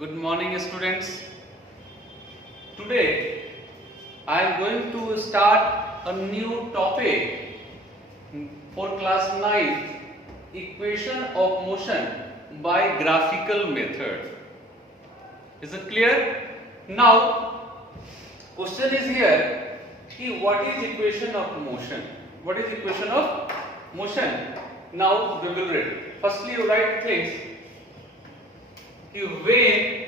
Good morning, students. Today I am going to start a new topic for class 9, equation of motion by graphical method. Is it clear? Now, question is here, what is equation of motion? What is equation of motion? Now we will read. Firstly, you write things. When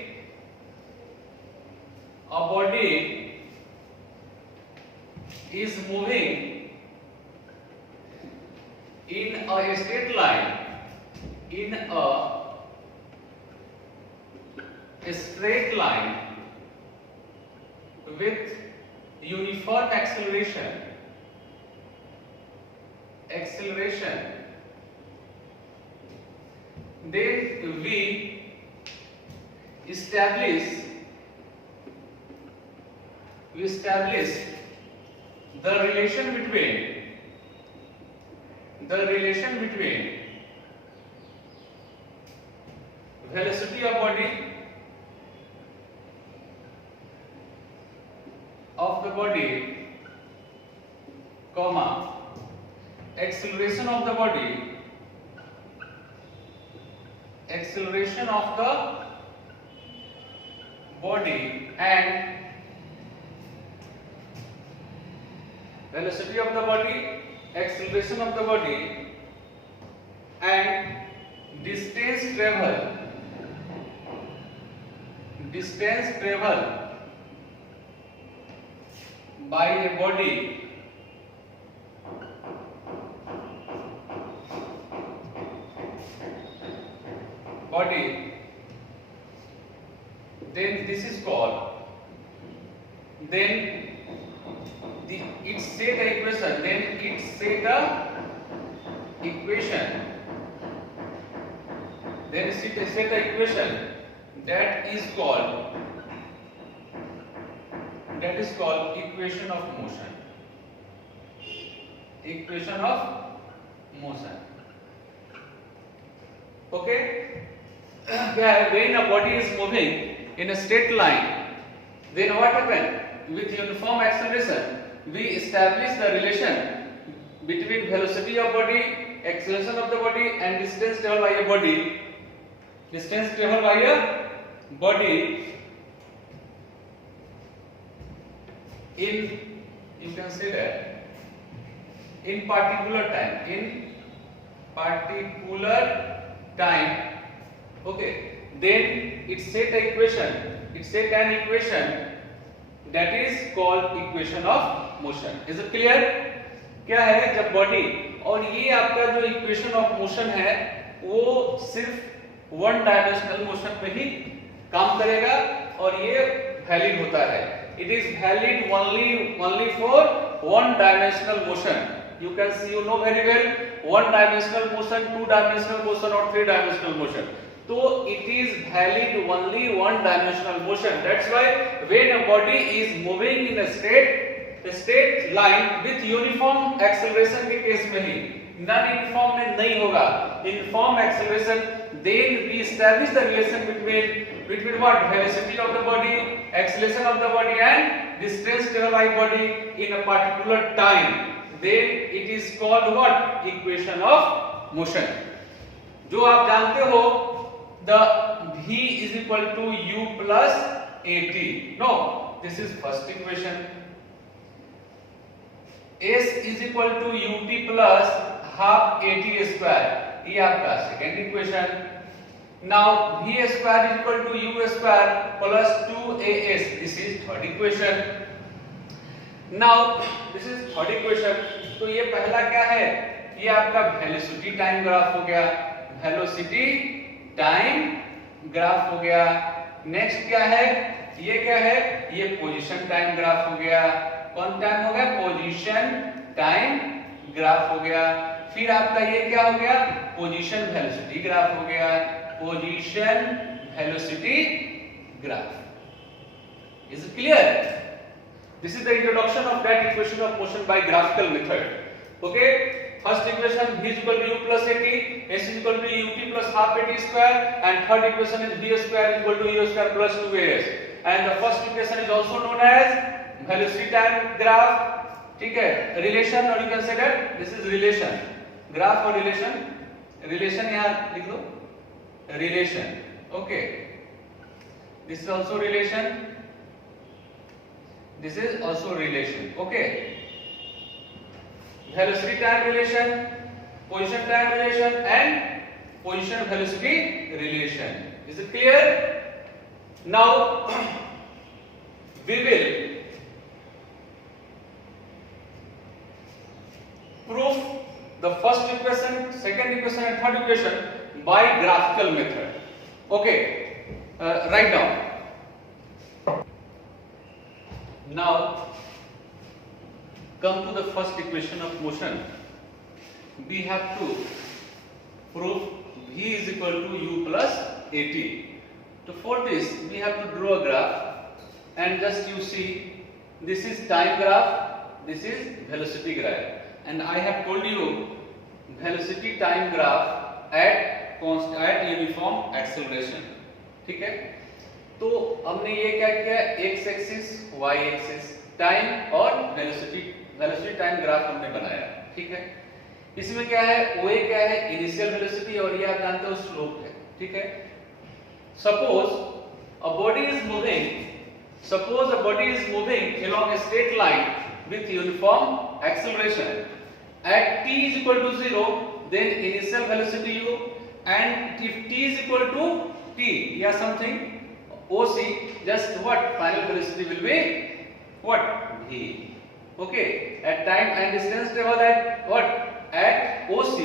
a body is moving in a straight line, with uniform acceleration, then we establish the relation between velocity of the body, comma, acceleration of the body, and velocity of the body, acceleration of the body, and distance travel by a body then this is called, it say the equation that is called equation of motion. Okay, when a body is moving in a straight line, then what happens? With uniform acceleration, we establish the relation between velocity of body, acceleration of the body, and distance traveled by a body. In, you can say that, in particular time. Okay, then it set an equation that is called equation of motion. Is it clear? क्या है, जब body, और ये आपका जो equation of motion है वो सिर्फ वन डायमेंशनल मोशन पे ही काम करेगा और ये वैलिड होता है. It is valid only for one dimensional motion. You can see, you know very well, one dimensional motion, two dimensional motion, or three dimensional motion. So it is valid only one dimensional motion. That's why when a body is moving in a straight line with uniform acceleration के case में ही, non uniform में नहीं होगा, uniform acceleration, then we establish the relation between what? Velocity of the body, acceleration of the body, and distance traveled by body in a particular time. Then it is called what? Equation of motion. जो आप जानते हो, the V is equal to U plus AT. No, this is first equation. S is equal to UT plus half AT square. ये आपका second equation. Now V square is equal to U square plus 2AS. This is third equation. Now this is third equation. तो ये पहला क्या है? ये आपका velocity time graph हो गया. वेलोसिटी टाइम ग्राफ हो गया. नेक्स्ट क्या है? ये क्या है? ये पोजीशन टाइम ग्राफ हो गया. कौन टाइम हो गया? पोजीशन टाइम ग्राफ हो गया. फिर आपका ये क्या हो गया? पोजीशन वेलोसिटी ग्राफ हो गया. Position velocity graph. Is it clear? This is the introduction of that equation of motion by graphical method. Okay, first equation v is equal to u plus at, s is equal to ut plus half at square, and third equation is v square is equal to u square plus 2as, and the first equation is also known as velocity time graph. ठीक है, relation, or you can say that this is relation, graph और relation यहाँ लिख लो, relation. Okay, this is also relation, this is also relation. Okay, velocity time relation, position time relation, and position velocity relation. Is it clear? Now we will prove the first equation, second equation, and third equation by graphical method. Okay, write down. Now come to the first equation of motion. We have to prove v is equal to u plus at. So for this we have to draw a graph, and just you see this is time graph, this is velocity graph, and I have told you velocity time graph at uniform acceleration. ठीक है, तो हमने ये क्या किया, x axis y axis time और velocity time graph हमने बनाया. ठीक है, इसमें क्या है, OA क्या है, इनिशियल वेलोसिटी, और ये आप जानते हो स्लोप है. ठीक है, suppose a body is moving along a straight line with uniform acceleration at t is equal to 0, then initial velocity u, and if t is equal to t या something OC, just what final velocity will be, what, v. Okay, at time and distance travel at what, at OC,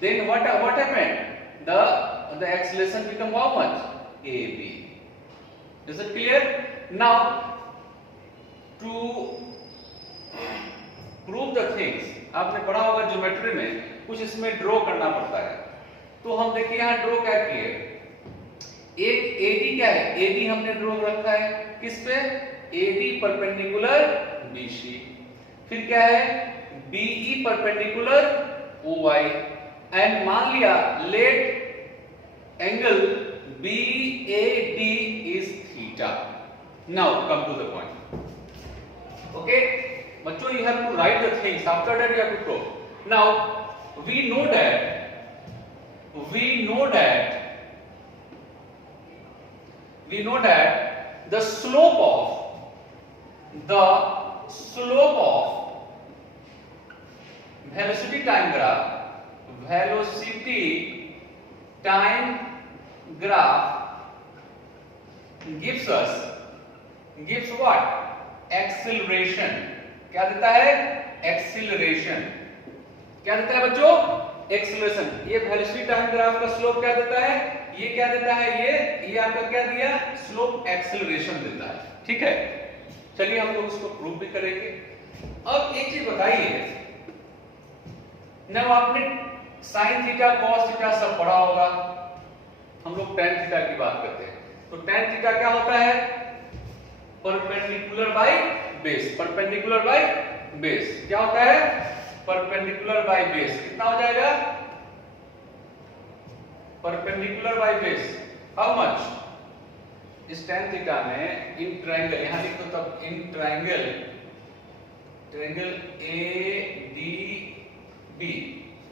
then what happened, the acceleration become how much, ab. Is it clear? Now to prove the things, आपने पढ़ा होगा geometry में कुछ इसमें draw करना पड़ता है. तो हम देखिए यहाँ ड्रॉ क्या किए, एक AD क्या है, AD हमने ड्रॉ रखा है किस पे, AD परपेंडिकुलर BC, फिर क्या है BE परपेंडिकुलर OY, एंड मान लिया let angle BAD is theta. Now come to the point. Okay बच्चों, you have to write the things, after that you have to prove. Now we know that the slope of velocity time graph gives what, acceleration. क्या देता है, acceleration. क्या देता है बच्चों, acceleration. ये velocity time graph का स्लोप क्या देता है, ये क्या देता है, ये आपका क्या दिया, स्लोप एक्सीलरेशन देता है. ठीक है, चलिए हम लोग इसको प्रूव भी करेंगे. अब एक चीज बताइए, ना आपने साइन थीटा कॉस थीटा सब पढ़ा होगा, हम लोग tan थीटा की बात करते हैं. तो tan थीटा क्या होता है, perpendicular by base. Perpendicular by base क्या होता है, परपेंडिकुलर बाय बेस. कितना हो जाएगा, perpendicular by base how much. इस tan थीटा में इन ट्रायंगल, यहां लिखो तब in triangle ADB.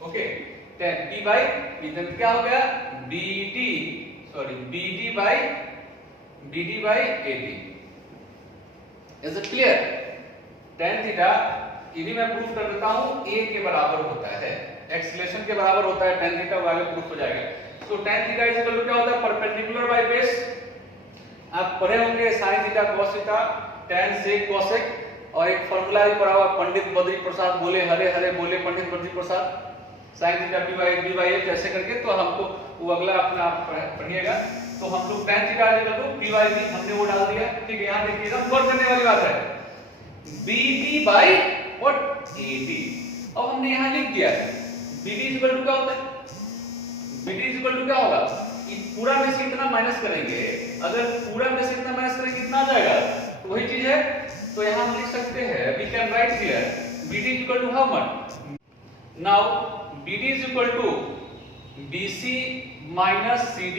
Okay, tan B by इधर क्या हो गया, BD बाय AD. Is it clear? tan theta ये भी मैं प्रूफ कर देता हूं, a के बराबर होता है, एक्सीलरेशन के बराबर होता है tan थीटा, वो आगे प्रूफ हो जाएगा. तो tan theta is equal to क्या होता है, परपेंडिकुलर बाय बेस. आप पढ़े होंगे sin theta cos theta tan sec cosec, और एक फार्मूला भी पढ़ा हुआ, पंडित बद्री प्रसाद बोले हरे हरे बोले Pandit Badri Prasad, sin theta b by h ऐसे करके. तो हमको वो अगला अपना आप पढ़िएगा. तो हम लोग tan theta equal to b by b हमने वो डाल दिया. ठीक है, यहां देखिए एकदम गौर करने वाली बात है, BD by what, AD. अब हमने यहां लिख दिया है BD इक्वल टू क्या होता है, BD इक्वल टू क्या होगा, पूरा में से इतना माइनस करेंगे, अगर पूरा में से इतना माइनस करेंगे कितना आ जाएगा, तो वही चीज है. तो यहां हम लिख सकते हैं, we can write here BD equal to how much, Now BD is equal to BC minus CD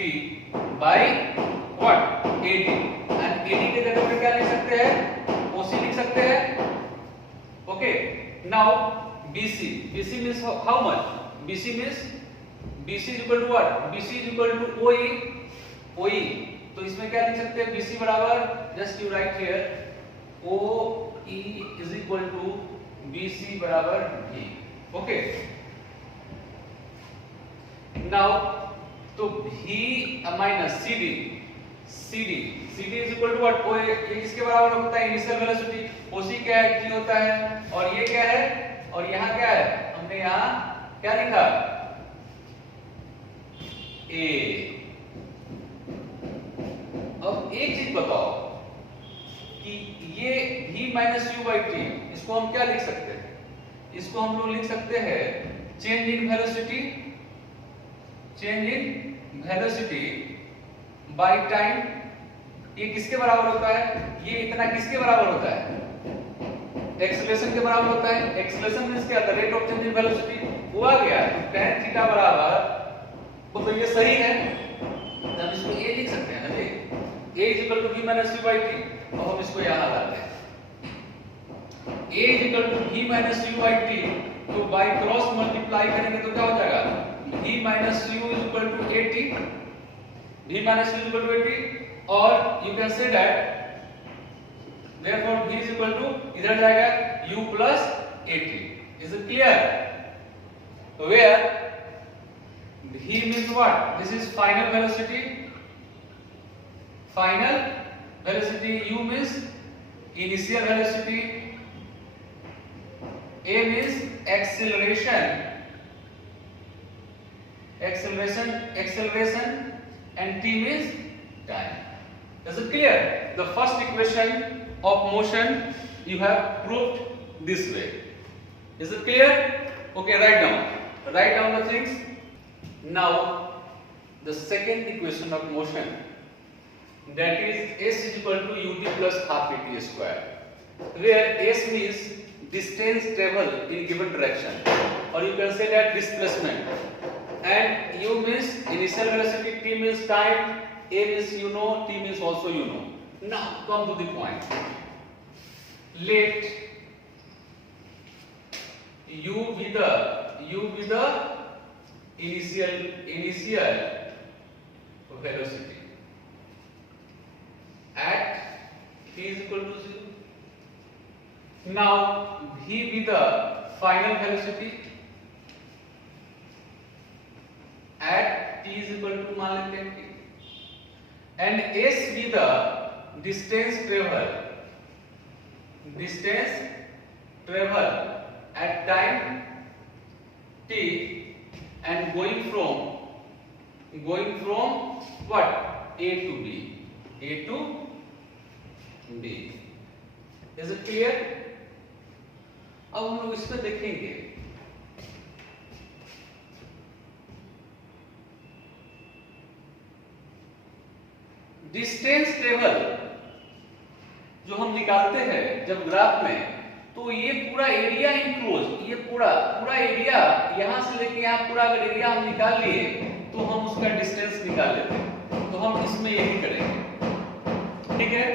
by what? AD. And AD के जगह पे क्या लिख सकते हैं? OC लिख सकते हैं. Okay. Now BC. BC means how much? BC means BC is equal to what? BC is equal to OE. OE. तो इसमें क्या लिख सकते हैं? BC बराबर just you write here OE is equal to BC बराबर V. Okay. Now तो V minus CD is equal to what? OA ये इसके बराबर होता है इनिशियल वेलोसिटी. OC क्या है? G होता है. और ये क्या है? और यहाँ क्या है? हमने यहाँ क्या लिखा? A. अब एक चीज बताओ कि ये V minus U by T इसको हम क्या लिख सकते हैं? इसको हम लोग लिख सकते हैं change in velocity by time. ये किसके बराबर होता है? ये इतना किसके बराबर होता है? एक्सेलरेशन के बराबर होता है. एक्सेलरेशन मींस क्या? The rate of change in velocity. हुआ क्या? tan थीटा बराबर तो ये सही है, तो हम इसको a लिख सकते हैं ना जी. a is equal to v minus u by t. अब हम इसको यहां लाते हैं. a is equal to v minus u by t. तो बाय क्रॉस मल्टीप्लाई करेंगे तो क्या हो जाएगा? v minus u is equal to at. v minus u is equal to at. और you can say that therefore v is equal to इधर जाएगा u plus at. Is it clear? Where v means what? This is final velocity. U means initial velocity. A means acceleration, and T means time. Is it clear? The first equation of motion you have proved this way. Is it clear? Okay, write down the things. Now the second equation of motion, that is S is equal to ut plus half at square, where S means distance travel in given direction, or you can say that displacement, and U means initial velocity, T means time, A means you know, T means also you know. Now come to the point. Let U be the initial velocity at t is equal to 0. Now v be the final velocity at t is equal to मान लेते हैं t, and s be the distance travel at time t, and going from what? A to B. Is it clear? अब हम लोग इसमें देखेंगे distance travel जो हम निकालते हैं जब ग्राफ में, तो ये पूरा एरिया इनक्लोज, ये पूरा एरिया यहां से लेके यहां पूरा अगर एरिया हम निकाल लिए तो हम उसका डिस्टेंस निकाल लेते हैं. तो हम इसमें यही करेंगे. ठीक है?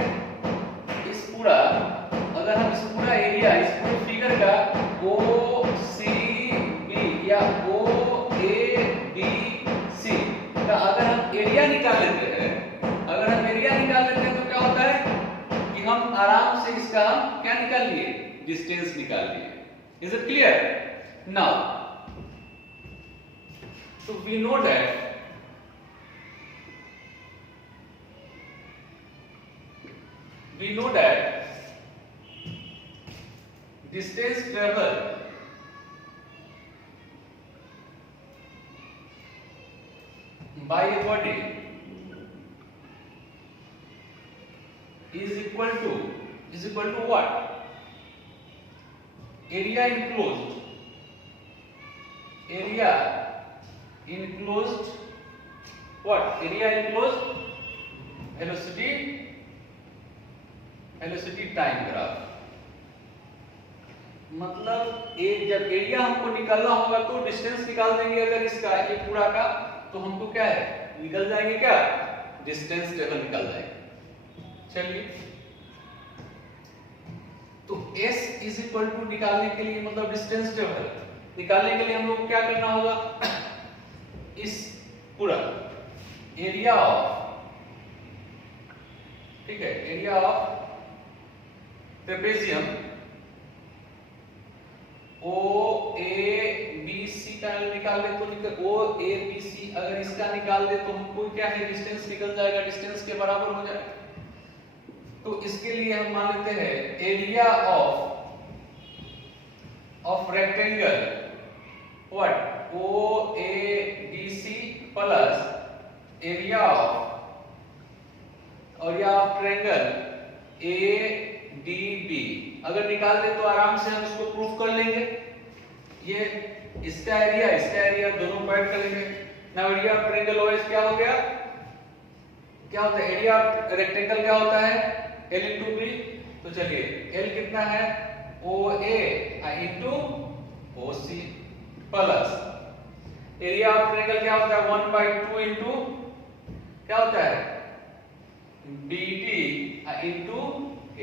इस पूरा अगर हम इस पूरा एरिया, इस पूरे फिगर का ओ सी बी या ओ ए बी सी का अगर हम एरिया निकाल लेते हैं, तो क्या होता है कि हम आराम से इसका क्या निकाल लिए? डिस्टेंस निकाल लिए. Is it clear? Now so we know that distance travel by a body is equal to what? Area enclosed what? Area enclosed velocity time graph. मतलब एक जब एरिया हमको निकालना होगा तो डिस्टेंस निकाल देंगे अगर इसका ये पूरा का, तो हमको क्या है निकल जाएंगे क्या डिस्टेंस टेबल निकल जाएंगे। चलिए तो S इज इक्वल टू निकालने के लिए मतलब डिस्टेंस टेबल निकालने के लिए हम लोग को क्या करना होगा, इस पूरा एरिया ऑफ, ठीक है, area of trapezium O A B C का निकाल दे तो ओ ए बी सी अगर इसका निकाल दे तो हमको क्या है डिस्टेंस निकल जाएगा, डिस्टेंस के बराबर हो जाएगा। तो इसके लिए हम मान लेते हैं area of rectangle what O A B C plus area of triangle A D B अगर निकाल दे तो आराम से हम इसको प्रूफ कर लेंगे। ये इसका एरिया दोनों को ऐड करेंगे। Now area of triangle OS क्या हो गया, क्या होता है एरिया ऑफ रेक्टेंगल क्या होता है L इंटू बी। तो चलिए L कितना है O A into O C plus area of triangle क्या होता है 1/2 इंटू क्या होता है B D into A.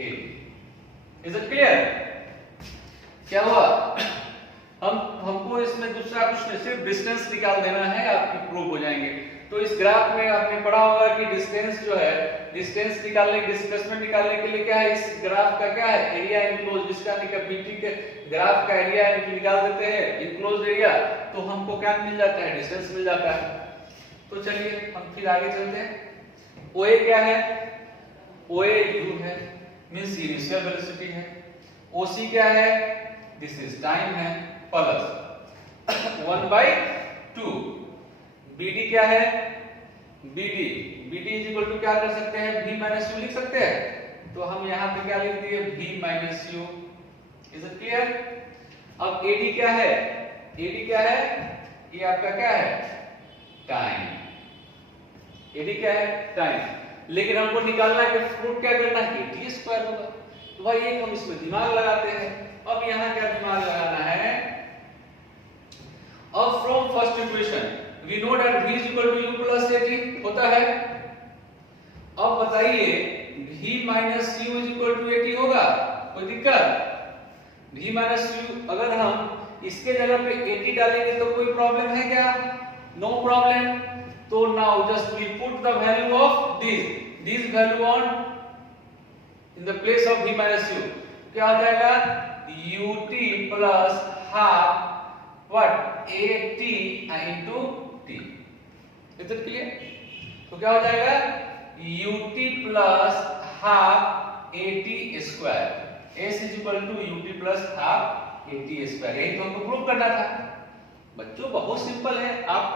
Is it clear? क्या हुआ, हमको इसमें दूसरा कुछ नहीं, सिर्फ डिस्टेंस निकाल देना है, आपकी प्रूफ हो जाएंगे। तो इस ग्राफ में आपने पढ़ा होगा कि डिस्टेंस जो है डिस्टेंस निकालने डिस्प्लेसमेंट निकालने के लिए क्या है इस ग्राफ का क्या है एरिया इनक्लोज, जिसका बीटी के ग्राफ का एरिया निकाल देते हैं इनक्लोज एरिया तो हमको क्या मिल जाता है डिस्टेंस मिल जाता है। तो चलिए हम फिर आगे चलते हैं। ओए क्या है ओए यू है मींस इनिशियल वेलोसिटी है। ओसी क्या है दिस इज टाइम है प्लस 1/2। बीडी क्या है बीडी इज इक्वल टू क्या कर सकते हैं v माइनस यू लिख सकते हैं। तो हम यहां पे क्या लिख दिए v minus you. Is it clear? अब एडी क्या है ये आपका क्या है टाइम। एडी क्या है टाइम, लेकिन हमको निकालना है कि फ्रूट क्या करना है टी स्क्वायर होगा। तो भाई एक हम इसमें दिमाग लगाते हैं। अब यहां क्या दिमाग लगाना है, अब from first equation we know that v is equal to u plus at होता है। अब बताइए v minus u is equal to at होगा, कोई दिक्कत? v minus u अगर हम इसके जगह पे at डालेंगे तो कोई प्रॉब्लम है क्या? No problem. तो now just we put the value of this value on in the place of v minus u। क्या हो जाएगा ut plus half what at into t। Is it clear? तो क्या हो जाएगा ut plus half at square s is equal to ut plus half at square। यही तो हमको प्रूव करना था। बच्चों बहुत सिंपल है, आप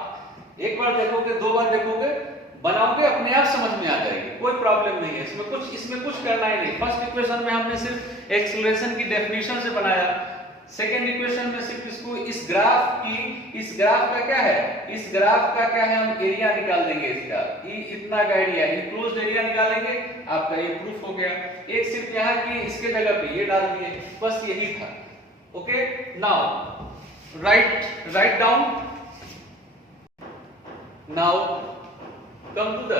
एक बार देखोगे दो बार देखोगे बनाओगे अपने आप समझ में आ जाएगी, कोई प्रॉब्लम नहीं है इसमें कुछ करना ही नहीं। फर्स्ट इक्वेशन में हमने सिर्फ एक्सेलरेशन की डेफिनेशन से बनाया, सेकेंड इक्वेशन में सिर्फ इसको इस ग्राफ का क्या है हम एरिया निकाल देंगे इसका, इतना का एरिया इनक्लोज्ड एरिया निकालेंगे, आपका ये प्रूफ हो गया। एक सिर्फ यहाँ की इसके जगह पे ये डाल दिए, बस यही था। Okay now write down. Now come to the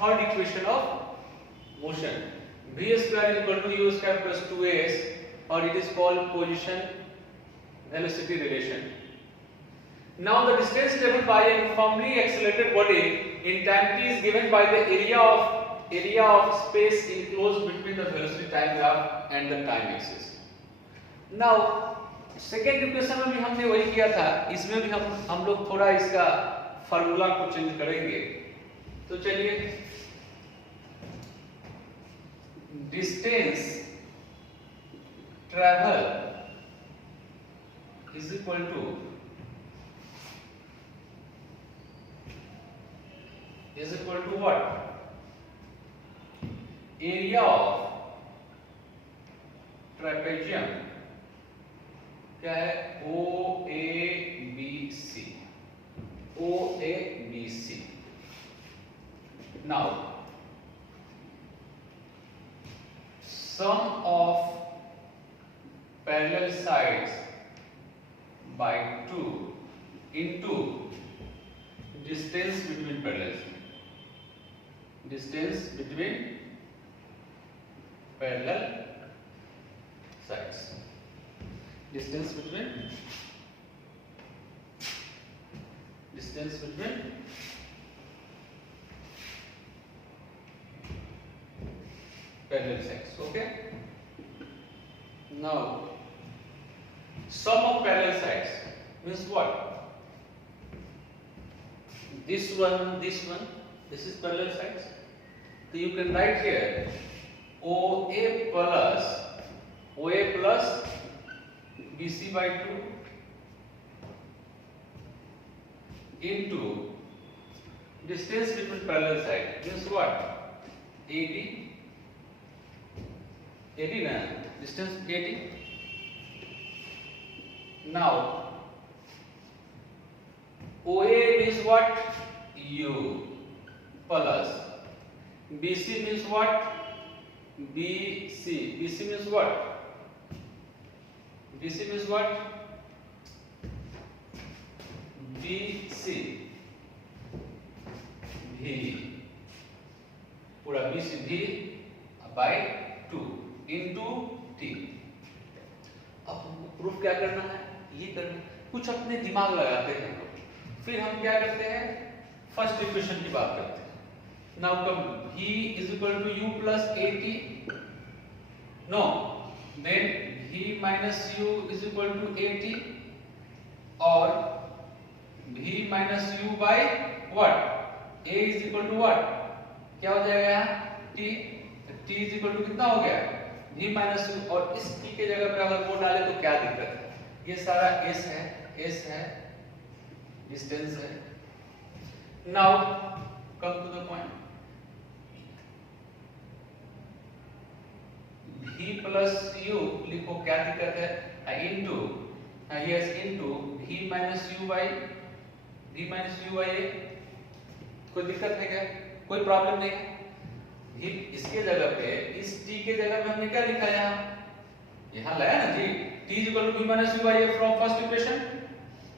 third equation of motion. v square is equal to u square plus 2as or it is called position velocity relation. Now the distance traveled by a uniformly accelerated body in time t is given by the area of space enclosed between the velocity time graph and the time axis. Now second equation में भी हमने वही किया था, इसमें भी हम लोग थोड़ा इसका फार्मूला को चेंज करेंगे। तो चलिए distance travel is equal to what? Area of trapezium क्या है OABC। Now sum of parallel sides by 2 into distance between parallels. Distance between parallel sides. Distance between parallel sides. Okay. Now, sum of parallel sides means what? This one, this is parallel sides. So you can write here OA plus BC by 2 into distance between parallel sides means what? AD na, distance AD. Now OA means what? U plus BC means what? BC means what? BC means what? BC V पूरा BC V by 2 into T. अब हमको proof क्या करना है? ये करना है, कुछ अपने दिमाग लगाते हैं, फिर हम क्या करते हैं? फर्स्ट इक्वेशन की बात करते हैं. Now come V is equal to U plus AT. No, then V minus U is equal to AT or V minus U by what? A is equal to what? क्या हो जाएगा यहाँ? T is equal to कितना हो गया? V minus U. और इस T के जगह पे अगर वो डाले तो क्या दिक्कत है? ये सारा S है, डिस्टेंस है. Now come to the point. V plus U लिखो, क्या दिक्कत है? Into V minus U by A. कोई दिक्कत है क्या? कोई प्रॉब्लम नहीं. इसके जगह पे, इस T के जगह पे हमने क्या लिखा यहाँ लाया ना जी, T is equal to V minus U by A from first equation.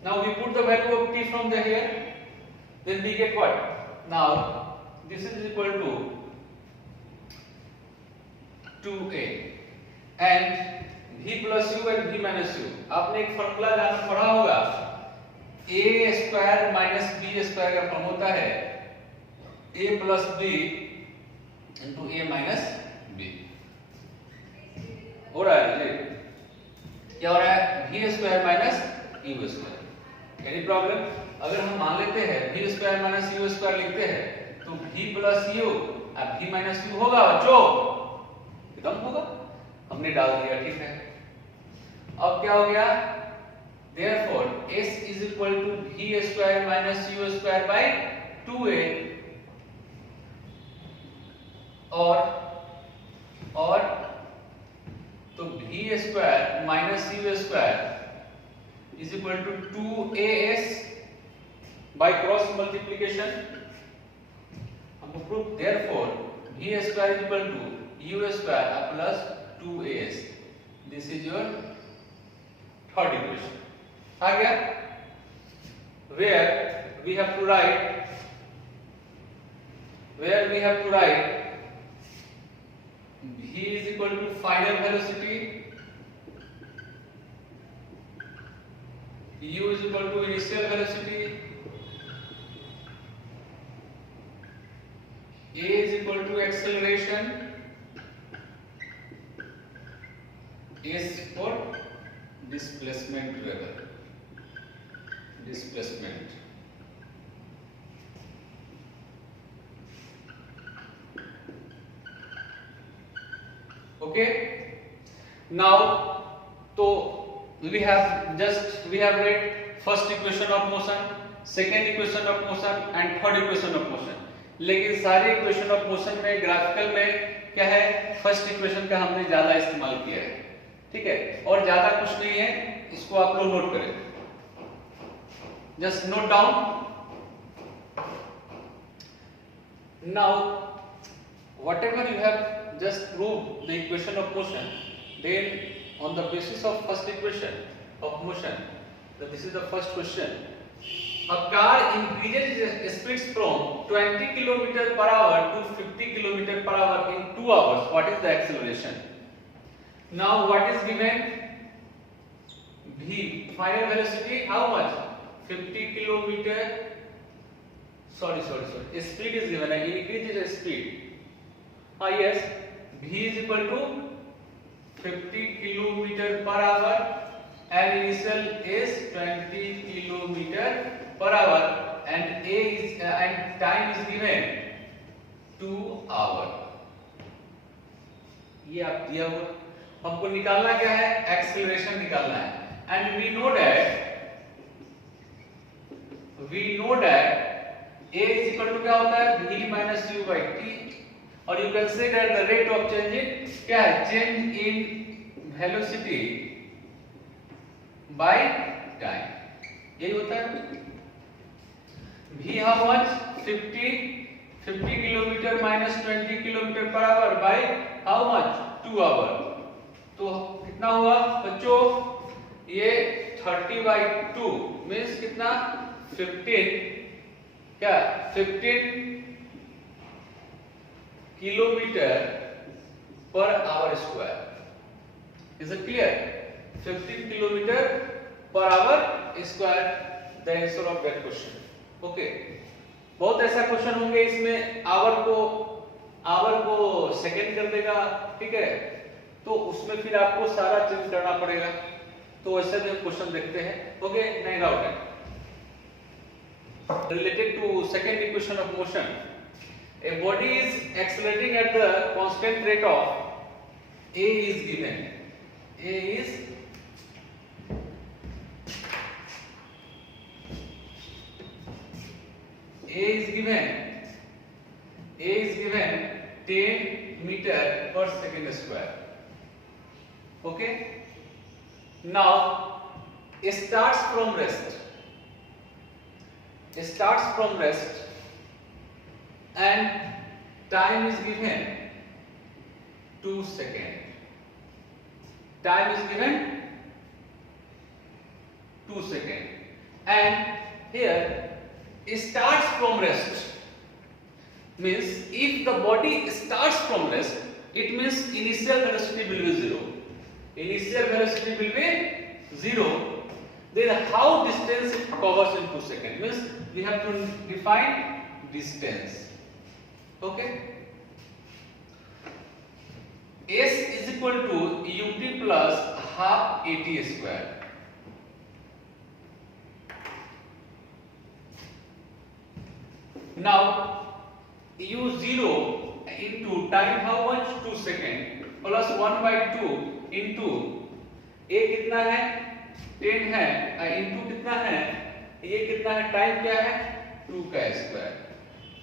Now we put the value of T from the here, then we get what? Now this is equal to 2A and V plus U and V minus U. आपने एक formula पढ़ा होगा, A square minus B square का form होता है A plus B into A minus B. हो रहा है जी? क्या हो रहा है? V square minus U square. Any problem? अगर हम मान लेते हैं V square minus U square लिखते हैं तो V प्लस U अब V माइनस U होगा जो एकदम होगा, हमने डाल दिया, ठीक है. अब क्या हो गया? Therefore S is equal to V square minus U square by 2A और तो V square minus U square is equal to 2AS by cross multiplication. हमको proof, therefore V square is equal to U square plus 2AS. This is your third equation. आ गया? Where we have to write V is equal to final velocity, U is equal to initial velocity, A is equal to acceleration, S for displacement level. Displacement. Okay. Now, so we have read first equation of motion, second equation of motion and third equation of motion. लेकिन सारे equation of motion में graphical में क्या है? First equation का हमने ज्यादा इस्तेमाल किया है, ठीक है, और ज्यादा कुछ नहीं है. इसको आप लोग नोट करें, just note down. Now whatever you have just proved the equation of motion, then on the basis of first equation of motion, so this is the first question. A car increases its speed from 20 km per hour to 50 km per hour in 2 hours. What is the acceleration? Now what is given? V, final velocity, how much? 50 km. Sorry. Speed is given. Increases the speed. Yes. V is equal to 50 km per hour and initial is 20 km per hour and and time is given 2 hour. ये आप दिया हुआ, हमको निकालना क्या है? Acceleration निकालना है. And we know that a is equal to क्या होता है? v minus u by t. और you can say that the rate of change in क्या है? Change in velocity by time. यही होता है. v how much? 50 kilometre minus 20 kilometre per hour by how much? 2 hour. तो कितना हुआ बच्चों? ये 30/2 मीन्स कितना? 15 kilometre per hour square. Is it clear? 15 kilometre per hour square the answer of that question. Okay, बहुत ऐसा क्वेश्चन होंगे इसमें आवर को सेकंड कर देगा, ठीक है, तो उसमें फिर आपको सारा चेंज करना पड़ेगा. तो ऐसे भी क्वेश्चन देखते हैं. ओके, नया डाउट है related to second equation of motion. A body is accelerating at the constant rate of a is given. A is given 10 meter per second square. Okay, now it starts from rest and time is given 2 seconds. And here it starts from rest means if the body starts from rest, it means initial velocity will be 0. Then how distance it covers in 2 seconds? Means we have to define distance. Okay. S is equal to ut plus half at square. Now u0 into time how much? 2 seconds plus 1/2 into a कितना है? 10 है, into कितना है? ये कितना है? Time क्या है? 2 का स्क्वायर.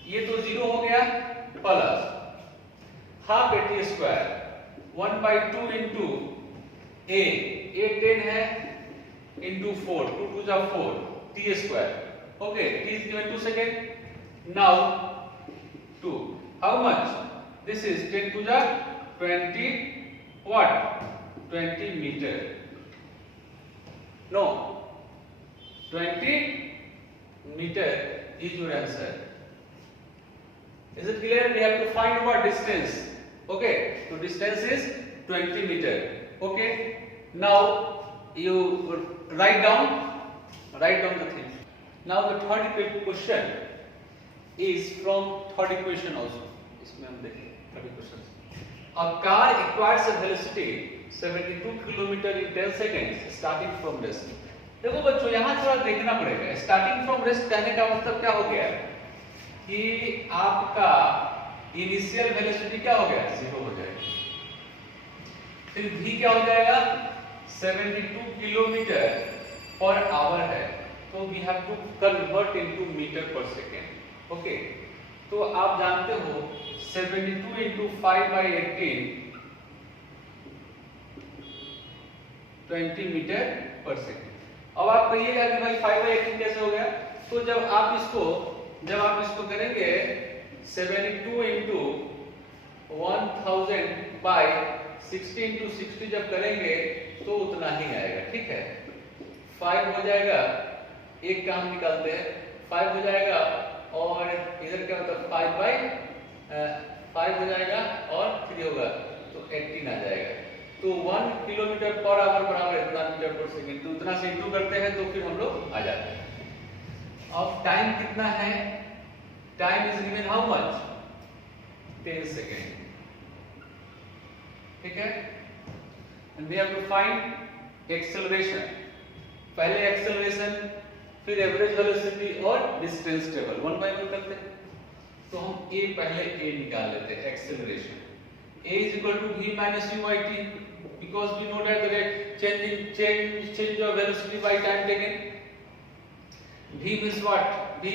ये तो 0 हो गया plus half at square 1/2 into a 10 है इनटू 4 2 2 जा 4 t square. Okay, t is given 2 seconds. Now 2 how much? This is 10 2 जा 20 what? 20 meter. No, 20 meter is your answer. Is it clear? We have to find what distance. Okay, so distance is 20 meter. Okay, now you write down the thing. Now the third question is from third equation also. इसमें हम देखें third question. A car acquires a velocity 72 kilometre in 10 seconds starting from rest. देखो बच्चों, यहाँ थोड़ा देखना पड़ेगा. Starting from rest कहने का मतलब क्या हो गया कि आपका इनिशियल वेलोसिटी क्या हो गया? 0 हो जाएगा. फिर v क्या हो जाएगा? 72 किलोमीटर पर आवर है, तो we have to convert into metre per second. Okay, तो आप जानते हो 72 into 5/18 20 मीटर पर सेकेंड. अब आप कहिएगा कि भाई 5/18 कैसे हो गया? तो जब आप इसको करेंगे 72 into 1000 by 60 into 60 जब करेंगे तो उतना ही आएगा, ठीक है। 5 हो जाएगा, एक का हम निकालते हैं, 5 हो जाएगा और इधर क्या होता है 5 हो जाएगा और 3 होगा तो 18 आ जाएगा। तो 1 किलोमीटर पर आवर बराबर इतना मीटर पर सेकंड, तो उतना से इंटू करते हैं तो फिर हम लोग आ जाते हैं। अब टाइम कितना है, time is given how much, 10 second, ठीक है। And we have to find acceleration, पहले एक्सेलरेशन फिर एवरेज वेलोसिटी और distance table, one by one करते हैं। तो हम ए पहले ए निकाल लेते हैं, acceleration a is equal to v minus u by t, because we know that the change of velocity by time taken. V means what, v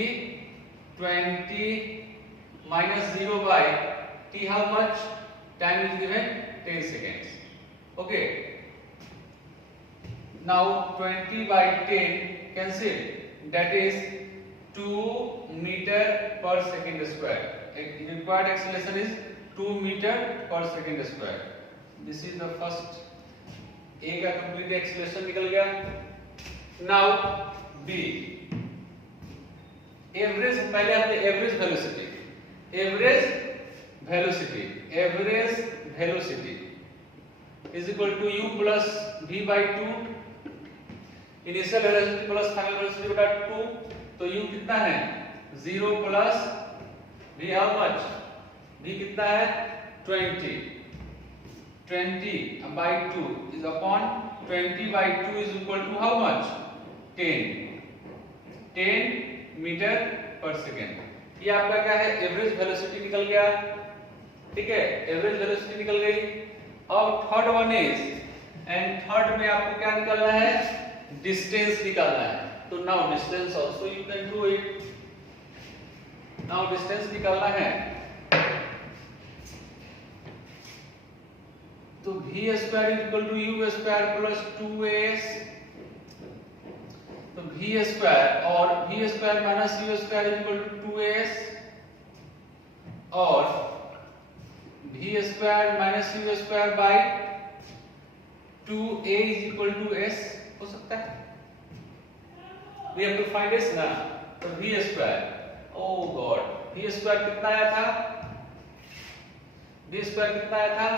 20 minus 0 by t, how much, time is given 10 seconds, okay. Now 20 by 10 cancel, that is 2 meter per second square. Required acceleration is 2 meter per second square. This is the first, A का complete acceleration निकल गया। Now B, average, पहले आपने average velocity is equal to u plus v by 2, initial velocity plus final velocity बटा 2, तो u कितना है 0 plus v how much, v कितना है 20 by 2 is upon 20 by 2 is equal to how much, 10 metre per second. ये आपका क्या है, एवरेज वेलोसिटी निकल गया, ठीक है, एवरेज वेलोसिटी निकल गई। अब third one is, and third में आपको क्या निकालना है, डिस्टेंस निकालना है। तो now distance also you can do it. Now distance निकालना है, तो v square is equal to u square plus 2s, तो v स्क्वायर और v square minus u square is equal to 2s, और v square minus u square by 2a is equal to s हो सकता है। We have to find s ना, तो v square, ओह God, v square कितना आया था, v स्क्वायर कितना आया था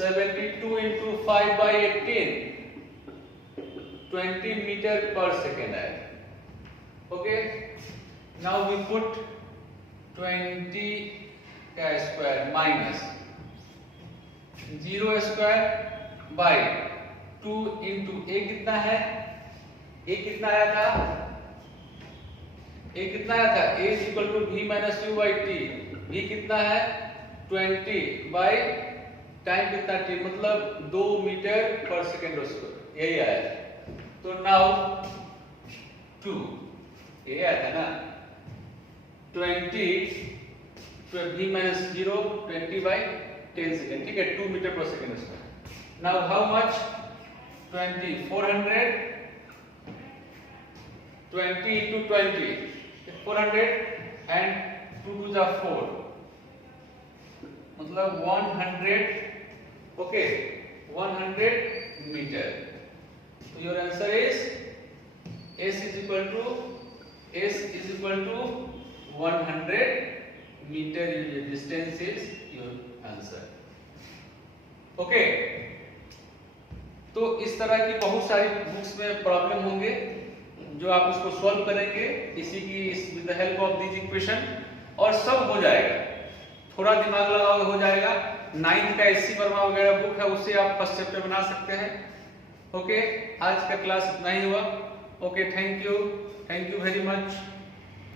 72 into 5 by 18, 20 meter per second है, okay. Now we put 20 का square minus 0 square by 2 into a कितना है, a कितना आया था, a कितना आया था, a is equal to v minus u by t, v कितना है 20 by टाइम कितना t, मतलब 2 मीटर पर सेकेंड स्क्वायर, यही आया। तो नाउ 2 ये आया था ना, 20 v minus 0 20 by 10 सेकेंड, ठीक है, 2 metre per second square. Now how much, 20 400, 20 into 20 400 and 2 to the 4, मतलब 100, okay, 100 meter. So your answer is s is equal to 100 meter. Your distance is your answer, okay. तो इस तरह की बहुत सारी books में प्रॉब्लम होंगे जो आप उसको सॉल्व करेंगे इसी की with the help of this equation, और सब हो जाएगा, थोड़ा दिमाग लगाओगे हो जाएगा। 9th का एससी वर्मा वगैरह बुक है, उससे आप फर्स्ट चैप्टर बना सकते हैं, ओके। आज का क्लास इतना ही हुआ, okay, thank you very much.